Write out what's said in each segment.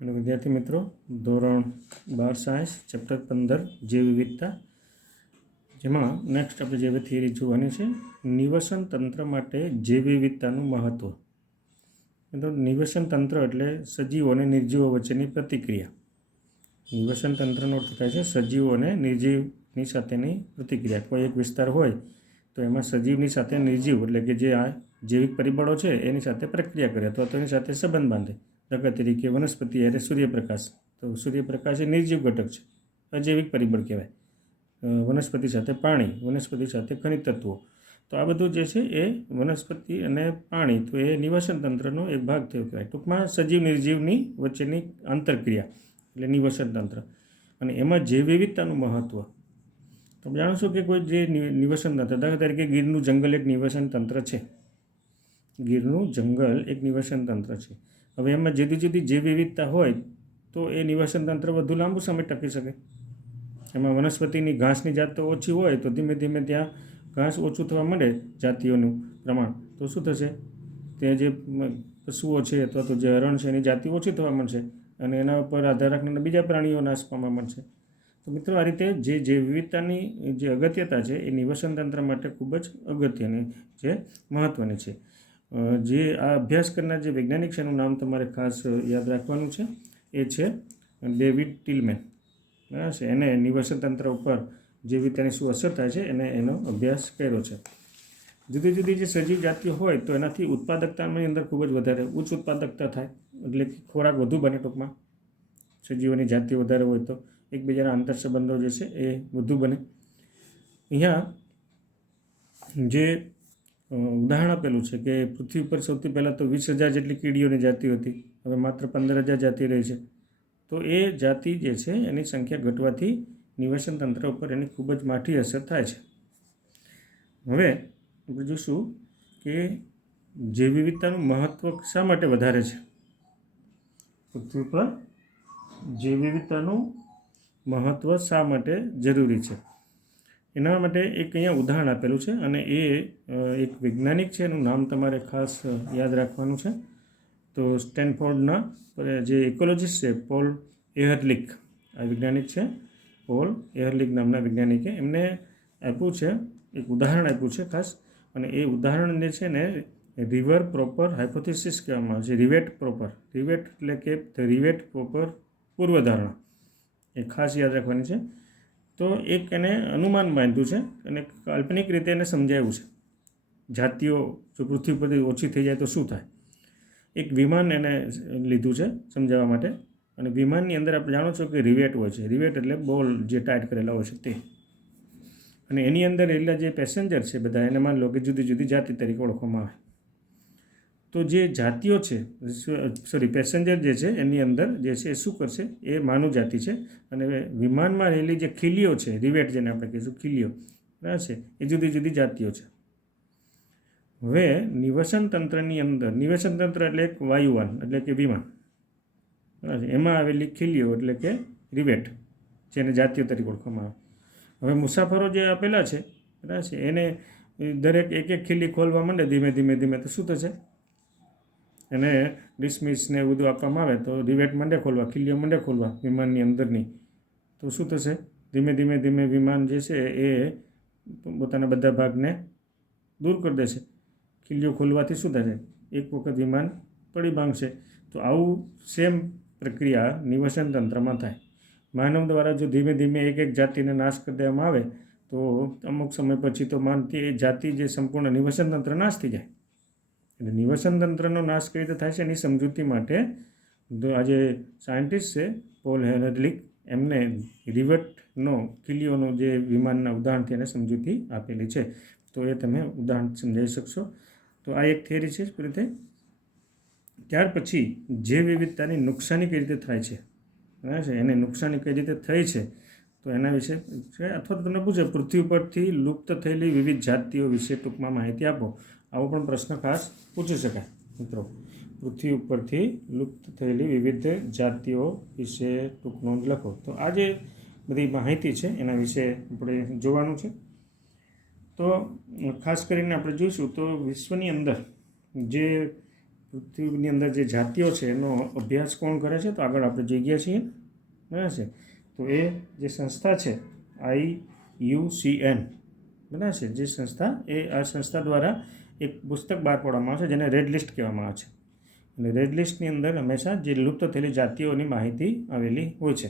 અને વિદ્યાર્થી મિત્રો, ધોરણ 12 સાયન્સ ચેપ્ટર 15 જૈવ વિવિધતા, જેમાં નેક્સ્ટ આપણે જૈવ થિયરી જોવાની છે. નિવસન તંત્ર માટે જૈવ વિવિધતાનું મહત્ત્વ. તો નિવસન તંત્ર એટલે સજીવો અને નિર્જીવો વચ્ચેની પ્રતિક્રિયા. નિવસન તંત્રનો અર્થ થાય છે સજીવો અને નિર્જીવની સાથેની પ્રતિક્રિયા. કોઈ એક વિસ્તાર હોય તો એમાં સજીવની સાથે નિર્જીવ એટલે કે જે આ જૈવિક પરિબળો છે એની સાથે પ્રક્રિયા કરે અથવા તો એની સાથે સંબંધ બાંધે. દાખલા તરીકે વનસ્પતિ એટલે સૂર્યપ્રકાશ, તો સૂર્યપ્રકાશ એ નિર્જીવ ઘટક છે, અજૈવિક પરિબળ કહેવાય. વનસ્પતિ સાથે પાણી, વનસ્પતિ સાથે ખનિજ તત્વો, તો આ બધું જે છે એ વનસ્પતિ અને પાણી, તો એ નિવસન તંત્રનો એક ભાગ થયો કહેવાય. ટૂંકમાં સજીવ નિર્જીવની વચ્ચેની આંતરક્રિયા એટલે નિવસન તંત્ર. અને એમાં જૈવ વિવિધતાનું મહત્ત્વ. તમે જાણો છો કે કોઈ જે નિવસન તંત્ર, દાખલા તરીકે ગીરનું જંગલ એક નિવસન તંત્ર છે. ગીરનું જંગલ એક નિવસન તંત્ર છે. હવે એમાં જુદી જુદી જૈવ વિવિધતા હોય તો એ નિવસન તંત્ર વધુ લાંબુ સમય ટકી શકે. એમાં વનસ્પતિની ઘાસની જાત તો ઓછી હોય તો ધીમે ધીમે ત્યાં ઘાસ ઓછું થવા માંડે, જાતિઓનું પ્રમાણ, તો શું થશે, ત્યાં જે પશુઓ છે અથવા તો જે હરણ છે એની જાતિ ઓછી થવા માંડશે અને એના ઉપર આધાર રાખીને બીજા પ્રાણીઓ નાશ પામવા માંડશે. તો મિત્રો, આ રીતે જે જૈવ વિવિધતાની જે અગત્યતા છે એ નિવસન તંત્ર માટે ખૂબ જ અગત્યની છે, મહત્ત્વની છે. જે આ અભ્યાસ કરનાર જે વૈજ્ઞાનિક છે એનું નામ તમારે ખાસ યાદ રાખવાનું છે. એ છે ડેવિડ ટિલમેન. બરાબર છે. એને નિવસન તંત્ર ઉપર જૈવ વિવિધતાની શું અસર થાય છે એનો અભ્યાસ કર્યો છે. જુદી જુદી જે સજીવ જાતિઓ હોય તો એનાથી ઉત્પાદકતાની અંદર ખૂબ જ વધારે ઉચ્ચ ઉત્પાદકતા થાય, એટલે કે ખોરાક વધુ બને. ટૂંકમાં સજીવોની જાતિઓ વધારે હોય તો એકબીજાના આંતર સંબંધો જે છે એ વધુ બને. અહીંયા જે ઉદાહરણ આપેલું છે કે પૃથ્વી પર સૌથી પહેલાં તો 20,000 જેટલી કીડીઓની જાતિ હતી, હવે માત્ર 15,000 જાતિ રહી છે. તો એ જાતિ જે છે એની સંખ્યા ઘટવાથી નિવસન તંત્ર ઉપર એની ખૂબ જ માઠી અસર થાય છે. હવે આપણે જોઈશું કે જૈવ વિવિધતાનું મહત્ત્વ શા માટે વધારે છે. પૃથ્વી પર જૈવ વિવિધતાનું મહત્ત્વ શા માટે જરૂરી છે એના માટે એક અહીંયા ઉદાહરણ આપેલું છે અને એ એક વૈજ્ઞાનિક છે, એનું નામ તમારે ખાસ યાદ રાખવાનું છે. તો સ્ટેનફોર્ડના જે ઇકોલોજીસ્ટ છે પોલ એહરલિક, આ વૈજ્ઞાનિક છે પોલ એહરલિક નામના વૈજ્ઞાનિકે, એમને આપ્યું છે એક ઉદાહરણ આપ્યું છે ખાસ. અને એ ઉદાહરણ જે છે ને રિવર પ્રોપર હાઇપોથેસિસ કહેવામાં આવે છે. રિવેટ પ્રોપર, રિવેટ એટલે કે રિવેટ પ્રોપર પૂર્વધારણા, એ ખાસ યાદ રાખવાની છે. તો એક એને અનુમાન બાંધ્યું છે અને કાલ્પનિક રીતે એને સમજાવ્યું છે. જાતિઓ જો પૃથ્વી પરથી ઓછી થઈ જાય તો શું થાય. એક વિમાન એને લીધું છે સમજાવવા માટે, અને વિમાનની અંદર આપણે જાણો છો કે રિવેટ હોય છે. રિવેટ એટલે બોલ જે ટાઈટ કરેલા હોય છે તે. અને એની અંદર એટલા જે પેસેન્જર છે બધા, એને માની લો કે જુદી જુદી જાતિ તરીકે ઓળખવામાં આવે. તો જે જાતિઓ છે, પેસેન્જર જે છે એની અંદર જે છે એ શું કરશે, એ માનવ જાતિ છે. અને વિમાનમાં રહેલી જે ખીલીઓ છે, રિવેટ જેને આપણે કહીશું ખીલીઓ, બરાબર છે, એ જુદી જુદી જાતિઓ છે. હવે નિવસન તંત્રની અંદર, નિવસન તંત્ર એટલે એક વાયુવાન એટલે કે વિમાન, બરાબર છે, એમાં આવેલી ખીલીઓ એટલે કે રિવેટ, જેને જાતિઓ તરીકે ઓળખવામાં આવે. હવે મુસાફરો જે આપેલા છે, બરાબર છે, એને દરેક એક એક ખીલી ખોલવા માંડે ધીમે ધીમે ધીમે, તો શું થશે, એને ડિસમિસ ને બધું આપવામાં આવે તો રિવેટ માંડે ખોલવા, ખીલીઓ માંડે ખોલવા વિમાનની અંદરની, તો શું થશે, ધીમે ધીમે ધીમે વિમાન જે છે એ પોતાના બધા ભાગને દૂર કરી દેશે. ખીલીઓ ખોલવાથી શું થશે, એક વખત વિમાન પડી ભાંગશે. તો આવું સેમ પ્રક્રિયા નિવસન તંત્રમાં થાય. માનવ દ્વારા જો ધીમે ધીમે એક એક જાતિને નાશ કરી દેવામાં આવે તો અમુક સમય પછી તો એ જાતિ જે સંપૂર્ણ નિવસન તંત્ર નાશ થઈ જાય. એટલે નિવસન તંત્રનો નાશ કઈ રીતે થાય છે એની સમજૂતી માટે આજે સાયન્ટિસ્ટ છે પોલ એહરલિક, એમને રિવેટનો ખીલીઓનો જે વિમાનના ઉદાહરણથી એને સમજૂતી આપેલી છે. તો એ તમે ઉદાહરણ સમજાવી શકશો. તો આ એક થિયરી છે પૂરી થઈ. ત્યાર પછી જૈવ વિવિધતાની નુકસાની કઈ રીતે થાય છે, બરાબર છે, એને નુકસાની કઈ રીતે થઈ છે તો એના વિશે છે. અથવા તો તમને પૂછે પૃથ્વી પરથી લુપ્ત થયેલી વિવિધ જાતિઓ વિશે ટૂંકમાં માહિતી આપો, આવો પણ પ્રશ્ન ખાસ પૂછી શકાય મિત્રો. પૃથ્વી ઉપરથી લુપ્ત થયેલી વિવિધ જાતિઓ વિશે ટૂંક નોંધ લખો. તો આ જે બધી માહિતી છે એના વિશે આપણે જોવાનું છે. તો ખાસ કરીને આપણે જોઈશું તો વિશ્વની અંદર જે પૃથ્વીની અંદર જે જાતિઓ છે એનો અભ્યાસ કોણ કરે છે? તો આગળ આપણે જોઈ ગયા છીએ, બરાબર છે. તો એ જે સંસ્થા છે IUCN, બરાબર છે, જે સંસ્થા આ સંસ્થા દ્વારા એક પુસ્તક બહાર પાડવામાં આવે છે જેને રેડ લિસ્ટ કહેવામાં આવે છે. અને રેડ લિસ્ટની અંદર હંમેશા જે લુપ્ત થયેલી જાતિઓની માહિતી આવેલી હોય છે.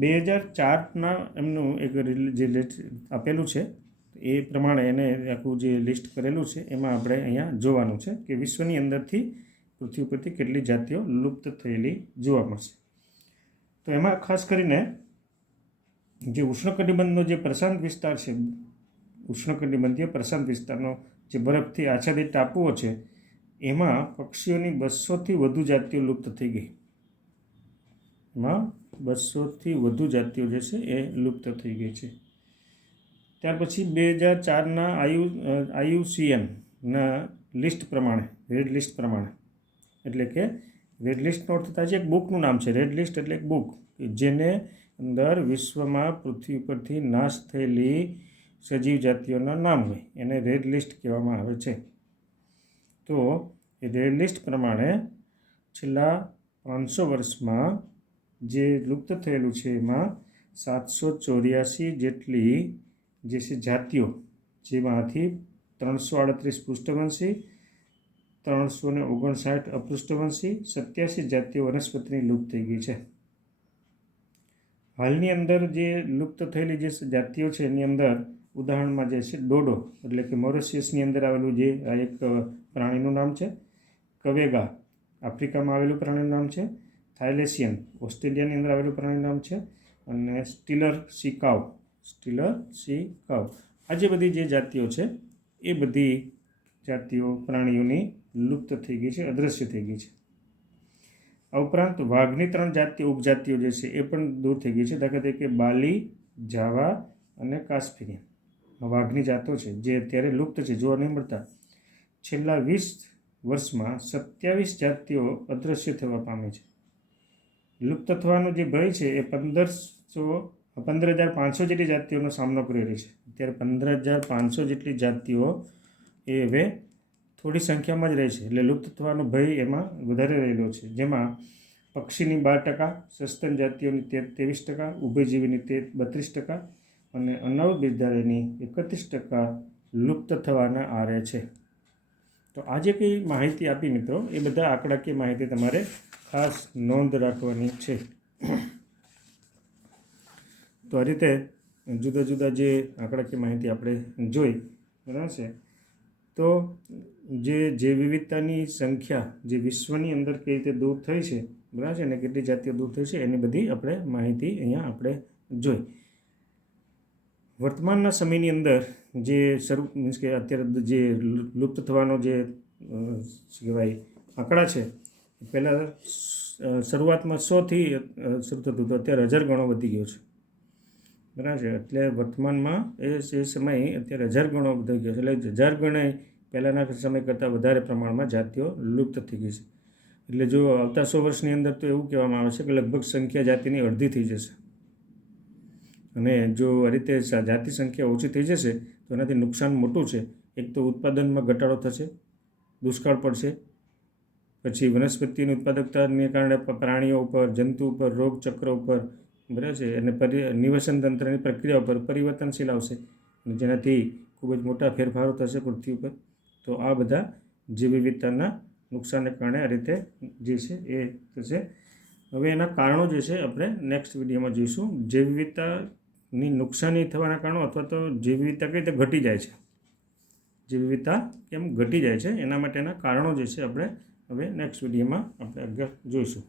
2004ના એમનું એક જે લિસ્ટ આપેલું છે એ પ્રમાણે એને આખું જે લિસ્ટ કરેલું છે એમાં આપણે અહીંયા જોવાનું છે કે વિશ્વની અંદરથી પૃથ્વી પરથી કેટલી જાતિઓ લુપ્ત થયેલી જોવા મળશે. તો એમાં ખાસ કરીને જે ઉષ્ણકટિબંધનો જે પ્રશાંત વિસ્તાર છે, ઉષ્ણકટિબંધીય પ્રશાંત વિસ્તારનો જે બરફથી આચ્છાદિત ટાપુઓ છે, એમાં પક્ષીઓની 200થી વધુ જાતિઓ લુપ્ત થઈ ગઈ. એમાં 200થી વધુ જાતિઓ જે છે એ લુપ્ત થઈ ગઈ છે. ત્યાર પછી 2004ના IUCNના લિસ્ટ પ્રમાણે, રેડ લિસ્ટ પ્રમાણે, એટલે કે રેડ લિસ્ટનો અર્થ થાય છે એક બુકનું નામ છે. રેડ લિસ્ટ એટલે એક બુક જેને અંદર વિશ્વમાં પૃથ્વી પરથી નાશ થયેલી સજીવ જાતિઓના નામ હોય, એને રેડ લિસ્ટ કહેવામાં આવે છે. તો એ રેડ લિસ્ટ પ્રમાણે છેલ્લા 500 વર્ષમાં જે લુપ્ત થયેલું છે એમાં 784 જેટલી જે છે જાતિઓ, જેમાંથી 338 પૃષ્ઠવંશી, 359 અપૃષ્ઠવંશી, 87 જાતિઓ વનસ્પતિની લુપ્ત થઈ ગઈ છે. હાલની અંદર જે લુપ્ત થયેલી જે જાતિઓ છે એની અંદર ઉદાહરણમાં જે છે ડોડો, એટલે કે મોરેશિયસની અંદર આવેલું જે આ એક પ્રાણીનું નામ છે. કવેગા, આફ્રિકામાં આવેલું પ્રાણીનું નામ છે. થાઇલેશિયન, ઓસ્ટ્રેલિયાની અંદર આવેલું પ્રાણીનું નામ છે. અને સ્ટીલર સી કાવ. આ જે બધી જે જાતિઓ છે એ બધી જાતિઓ પ્રાણીઓની લુપ્ત થઈ ગઈ છે, અદૃશ્ય થઈ ગઈ છે. આ ઉપરાંત વાઘની 3 જાતિઓ, ઉપજાતિઓ જે છે એ પણ દૂર થઈ ગઈ છે. દાખલા તરીકે બાલી, જાવા અને કાસ્પીરિયન વાઘની જાતો છે જે અત્યારે લુપ્ત છે, જોવા નહીં મળતા. છેલ્લા 20 વર્ષમાં 27 જાતિઓ અદૃશ્ય થવા પામી છે. લુપ્ત થવાનો જે ભય છે એ 15,500 જેટલી જાતિઓનો સામનો કરી રહી છે. અત્યારે 15,500 જેટલી જાતિઓ એ હવે થોડી સંખ્યામાં જ રહે છે, એટલે લુપ્ત થવાનો ભય એમાં વધારે રહેલો છે. જેમાં પક્ષીની 12%, સસ્તન જાતિઓની 23%, ઉભયજીવીની 32% અને અનાવબિરધારીની 31% લુપ્ત થવાના આરે છે. તો આ જે કંઈ માહિતી આપી મિત્રો, એ બધા આંકડાકીય માહિતી તમારે ખાસ નોંધ રાખવાની છે. તો આ રીતે જુદા જુદા જે આંકડાકીય માહિતી આપણે જોઈ, બરાબર છે. તો જે વિવિધતાની સંખ્યા જે વિશ્વની અંદર કઈ રીતે દૂર થઈ છે, બરાબર છે, અને કેટલી જાતિઓ દૂર થઈ છે એની બધી આપણે માહિતી અહીંયા આપણે જોઈ. વર્તમાનના સમયની અંદર જે મીન્સ કે અત્યારે જે લુપ્ત થવાનો જે કહેવાય આંકડા છે, પહેલાં શરૂઆતમાં 100થી શરૂ થતું હતું, અત્યારે 1000 ગણો વધી ગયો છે, બરાબર છે. એટલે વર્તમાનમાં એ સમય અત્યારે 1000 ગણો વધી ગયો છે. એટલે 1000 ગણે પહેલાંના સમય કરતાં વધારે પ્રમાણમાં જાતિઓ લુપ્ત થઈ ગઈ છે. એટલે જો આવતા 100 વર્ષની અંદર તો એવું કહેવામાં આવે છે કે લગભગ સંખ્યા જાતિની અડધી થઈ જશે. અને જો આ રીતે જાતિ સંખ્યા ઓછી થઈ જશે તો એનાથી નુકસાન મોટું છે. એક તો ઉત્પાદનમાં ઘટાડો થશે, દુષ્કાળ પડશે, પછી વનસ્પતિની ઉત્પાદકતાને કારણે પ્રાણીઓ ઉપર, જંતુ ઉપર, રોગચક્ર ઉપર, બરાબર છે, અને નિવસન તંત્રની પ્રક્રિયા ઉપર પરિવર્તનશીલ આવશે, જેનાથી ખૂબ જ મોટા ફેરફારો થશે પૃથ્વી ઉપર. તો આ બધા જૈવ વિવિધતાના નુકસાનને કારણે આ રીતે જે છે એ થશે. હવે એના કારણો જે છે આપણે નેક્સ્ટ વિડીયોમાં જોઈશું. જૈવ વિવિધતાની નુકસાની થવાના કારણો, અથવા તો જૈવ વિવિધતા કઈ રીતે ઘટી જાય છે, જૈવ વિવિધતા કેમ ઘટી જાય છે એના માટેના કારણો જે છે આપણે હવે નેક્સ્ટ વિડીયોમાં આપણે આગળ જોઈશું.